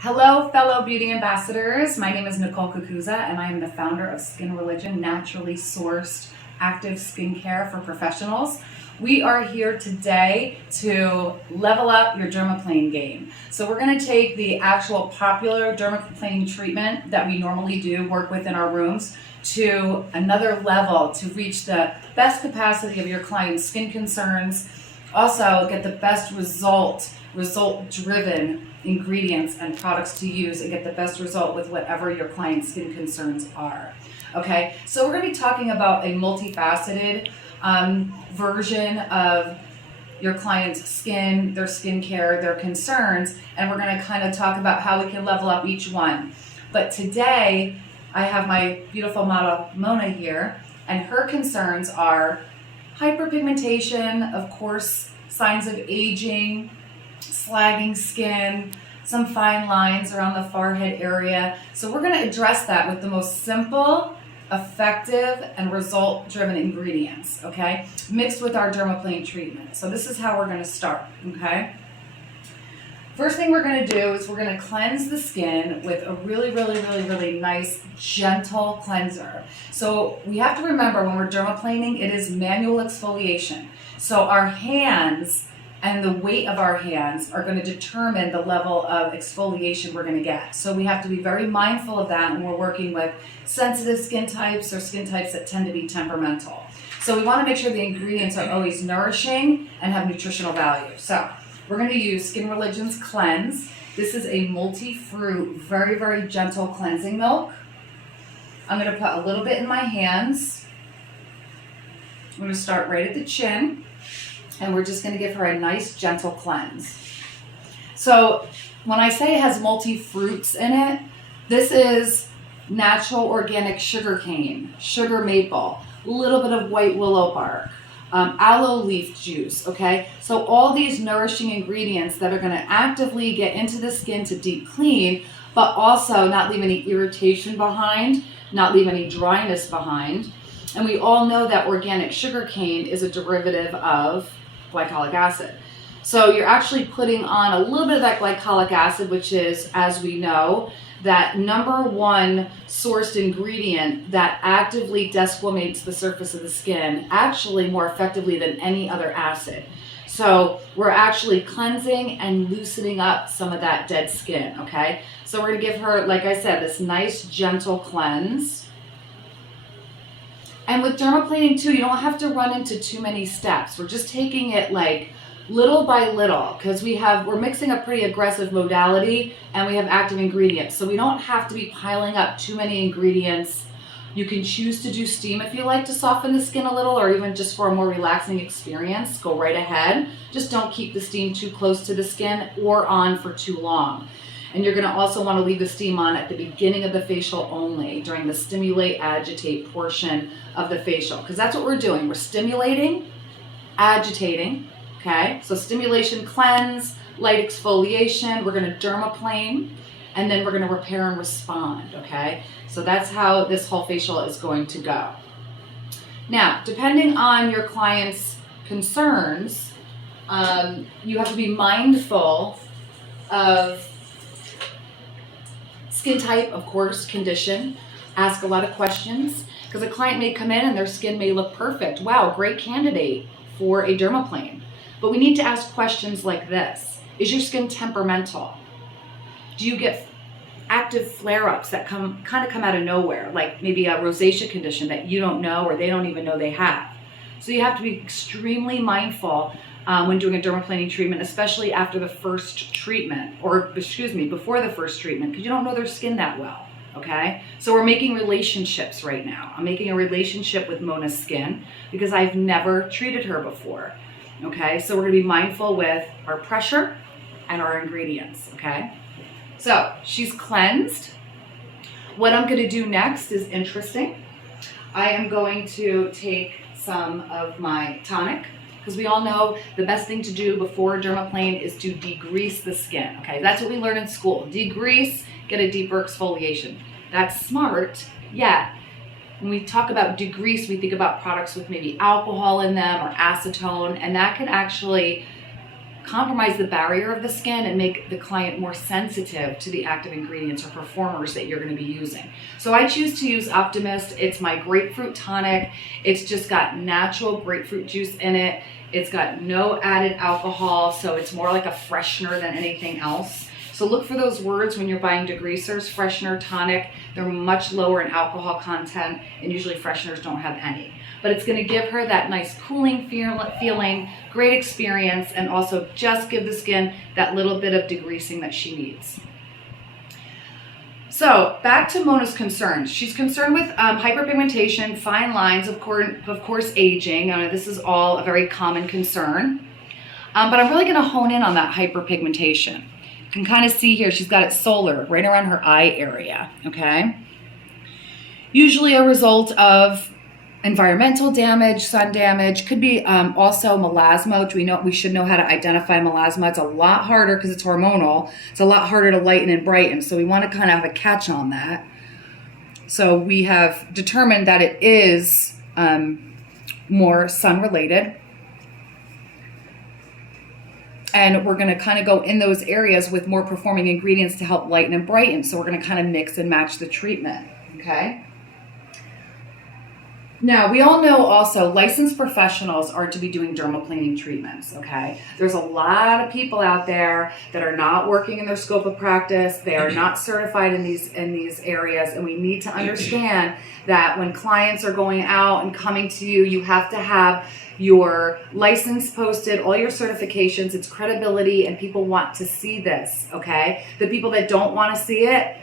Hello, fellow beauty ambassadors. My name is Nicole Kukuza, and I am the founder of Skin Religion, naturally sourced active skincare for professionals. We are here today to level up your dermaplane game. So we're going to take the actual popular dermaplane treatment that we normally do, work with in our rooms, to another level to reach the best capacity of your client's skin concerns. Also, get the best result-driven ingredients and products to use and get the best result with whatever your client's skin concerns are. Okay, so we're going to be talking about a multifaceted version of your client's skin, their skincare, their concerns, and we're going to kind of talk about how we can level up each one. But today, I have my beautiful model Mona here, and her concerns are hyperpigmentation, of course, signs of aging, slagging skin, some fine lines around the forehead area. So we're going to address that with the most simple, effective, and result-driven ingredients, okay? Mixed with our dermaplane treatment. So this is how we're going to start, okay? First thing we're going to do is we're going to cleanse the skin with a really nice, gentle cleanser. So we have to remember when we're dermaplaning, it is manual exfoliation. So our hands and the weight of our hands are going to determine the level of exfoliation we're going to get. So we have to be very mindful of that when we're working with sensitive skin types or skin types that tend to be temperamental. So we want to make sure the ingredients are always nourishing and have nutritional value. So we're going to use Skin Religion's Cleanse. This is a multi-fruit, very gentle cleansing milk. I'm going to put a little bit in my hands. I'm going to start right at the chin, and we're just going to give her a nice gentle cleanse. So when I say it has multi-fruits in it, this is natural organic sugar cane, sugar maple, a little bit of white willow bark, aloe leaf juice, okay? So all these nourishing ingredients that are going to actively get into the skin to deep clean, but also not leave any irritation behind, not leave any dryness behind. And we all know that organic sugar cane is a derivative of glycolic acid. So you're actually putting on a little bit of that glycolic acid, which is, as we know, that number one sourced ingredient that actively desquamates the surface of the skin, actually more effectively than any other acid. So we're actually cleansing and loosening up some of that dead skin, okay? So we're gonna give her, like I said, this nice gentle cleanse. And with dermaplaning too, you don't have to run into too many steps. We're just taking it like little by little, because we're mixing a pretty aggressive modality and we have active ingredients. So we don't have to be piling up too many ingredients. You can choose to do steam if you like to soften the skin a little, or even just for a more relaxing experience, go right ahead. Just don't keep the steam too close to the skin or on for too long. And you're gonna also wanna leave the steam on at the beginning of the facial only, during the stimulate, agitate portion of the facial, because that's what we're doing. We're stimulating, agitating, okay? So stimulation, cleanse, light exfoliation, we're gonna dermaplane, and then we're gonna repair and respond, okay? So that's how this whole facial is going to go. Now, depending on your client's concerns, you have to be mindful of skin type, of course, condition. Ask a lot of questions, because a client may come in and their skin may look perfect. Wow, great candidate for a dermaplane. But we need to ask questions like this. Is your skin temperamental? Do you get active flare-ups that kind of come out of nowhere, like maybe a rosacea condition that you don't know or they don't even know they have? So you have to be extremely mindful when doing a dermaplaning treatment, especially after the first treatment, or before the first treatment, because you don't know their skin that well, okay? So we're making relationships right now. I'm making a relationship with Mona's skin because I've never treated her before, okay? So we're gonna be mindful with our pressure and our ingredients, okay? So she's cleansed. What I'm gonna do next is interesting. I am going to take some of my tonic, because we all know the best thing to do before dermaplane is to degrease the skin, okay? That's what we learn in school. Degrease, get a deeper exfoliation. That's smart, yet when we talk about degrease, we think about products with maybe alcohol in them or acetone, and that can actually compromise the barrier of the skin and make the client more sensitive to the active ingredients or performers that you're going to be using. So I choose to use Optimist. It's my grapefruit tonic. It's just got natural grapefruit juice in it. It's got no added alcohol, so it's more like a freshener than anything else. So look for those words when you're buying degreasers: freshener, tonic. They're much lower in alcohol content, and usually fresheners don't have any. But it's going to give her that nice cooling feeling, great experience, and also just give the skin that little bit of degreasing that she needs. So back to Mona's concerns. She's concerned with hyperpigmentation, fine lines, of course aging. This is all a very common concern. But I'm really going to hone in on that hyperpigmentation. You can kind of see here, she's got it solar right around her eye area, okay? Usually a result of environmental damage, sun damage, could be also melasma, which we should know how to identify melasma. It's a lot harder because it's hormonal. It's a lot harder to lighten and brighten. So we want to kind of have a catch on that. So we have determined that it is more sun related. And we're going to kind of go in those areas with more performing ingredients to help lighten and brighten. So we're going to kind of mix and match the treatment, okay? Now, we all know also licensed professionals are to be doing dermaplaning treatments, okay? There's a lot of people out there that are not working in their scope of practice. They are not certified in these areas, and we need to understand that when clients are going out and coming to you, you have to have your license posted, all your certifications, its credibility, and people want to see this, okay? The people that don't want to see it,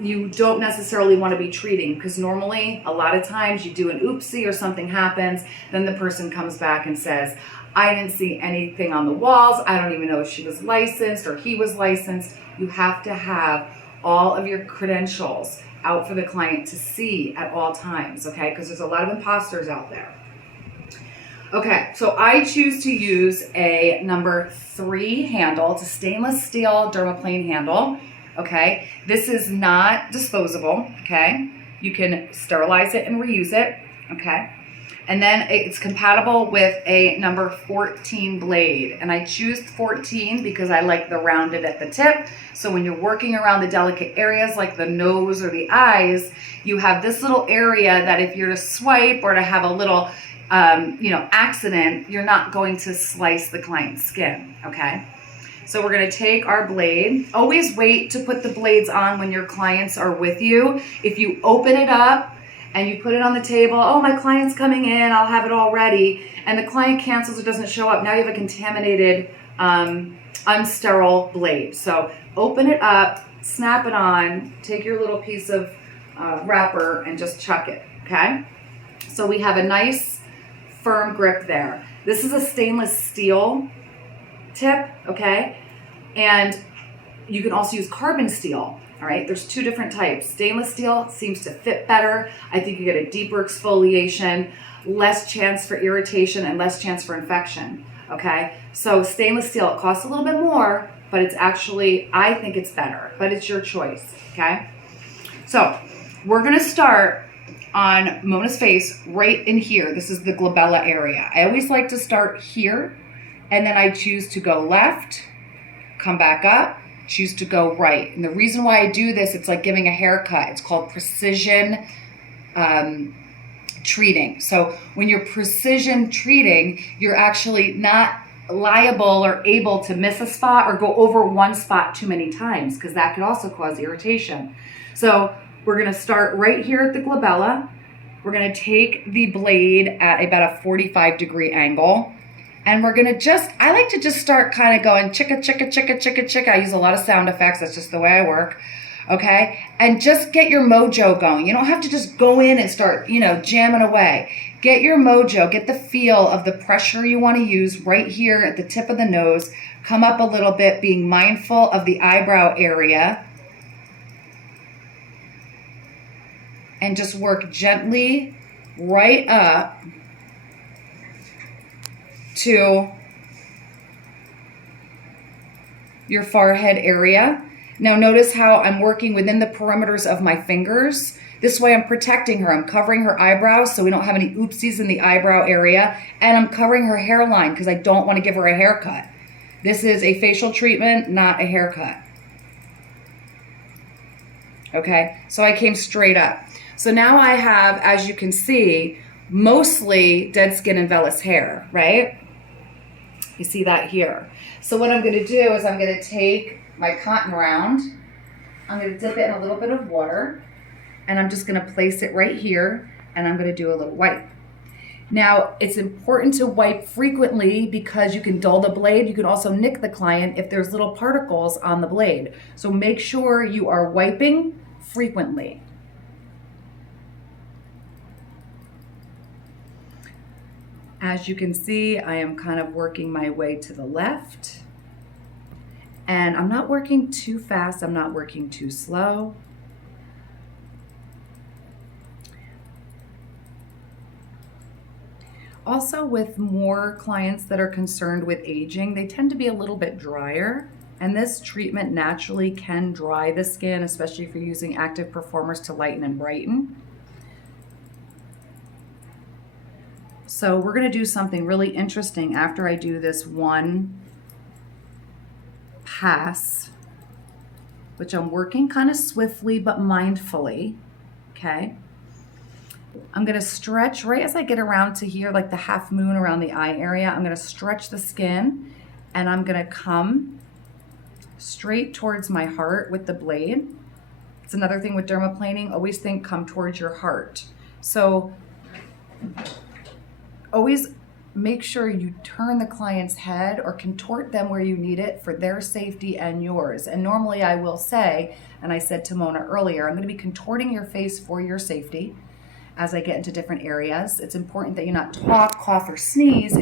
you don't necessarily want to be treating, because normally a lot of times you do an oopsie or something happens, then the person comes back and says, I didn't see anything on the walls, I don't even know if she was licensed or he was licensed. You have to have all of your credentials out for the client to see at all times, okay? Because there's a lot of imposters out there. Okay, so I choose to use a number 3 handle. It's a stainless steel dermaplane handle. Okay, this is not disposable, okay? You can sterilize it and reuse it, okay? And then it's compatible with a number 14 blade. And I choose 14 because I like the rounded at the tip. So when you're working around the delicate areas like the nose or the eyes, you have this little area that if you're to swipe or to have a little, accident, you're not going to slice the client's skin, okay? So we're going to take our blade. Always wait to put the blades on when your clients are with you. If you open it up and you put it on the table, oh, my client's coming in, I'll have it all ready, and the client cancels or doesn't show up, now you have a contaminated, unsterile blade. So open it up, snap it on, take your little piece of wrapper and just chuck it, okay? So we have a nice firm grip there. This is a stainless steel tip, okay? And you can also use carbon steel, all right? There's 2 different types. Stainless steel seems to fit better. I think you get a deeper exfoliation, less chance for irritation, and less chance for infection, okay? So stainless steel, it costs a little bit more, but it's actually, I think it's better, but it's your choice, okay? So we're gonna start on Mona's face right in here. This is the glabella area. I always like to start here, and then I choose to go left, come back up, choose to go right. And the reason why I do this, it's like giving a haircut. It's called precision treating. So when you're precision treating, you're actually not liable or able to miss a spot or go over one spot too many times, because that could also cause irritation. So we're going to start right here at the glabella. We're going to take the blade at about a 45-degree angle. And we're going to I like to just start kind of going chicka, chicka, chicka, chicka, chicka. I use a lot of sound effects. That's just the way I work. Okay? And just get your mojo going. You don't have to just go in and start, jamming away. Get your mojo. Get the feel of the pressure you want to use right here at the tip of the nose. Come up a little bit, being mindful of the eyebrow area. And just work gently right up to your forehead area. Now notice how I'm working within the perimeters of my fingers. This way I'm protecting her. I'm covering her eyebrows so we don't have any oopsies in the eyebrow area. And I'm covering her hairline because I don't want to give her a haircut. This is a facial treatment, not a haircut. Okay, so I came straight up. So now I have, as you can see, mostly dead skin and vellus hair, right? You see that here. So what I'm gonna do is I'm gonna take my cotton round, I'm gonna dip it in a little bit of water, and I'm just gonna place it right here, and I'm gonna do a little wipe. Now, it's important to wipe frequently because you can dull the blade. You can also nick the client if there's little particles on the blade. So make sure you are wiping frequently. As you can see, I am kind of working my way to the left. And I'm not working too fast, I'm not working too slow. Also, with more clients that are concerned with aging, they tend to be a little bit drier, and this treatment naturally can dry the skin, especially if you're using active performers to lighten and brighten. So we're gonna do something really interesting after I do this one pass, which I'm working kind of swiftly but mindfully, okay? I'm gonna stretch right as I get around to here, like the half moon around the eye area. I'm gonna stretch the skin and I'm gonna come straight towards my heart with the blade. It's another thing with dermaplaning, always think come towards your heart. So always make sure you turn the client's head or contort them where you need it for their safety and yours. And normally I will say, and I said to Mona earlier, I'm gonna be contorting your face for your safety as I get into different areas. It's important that you not talk, cough, or sneeze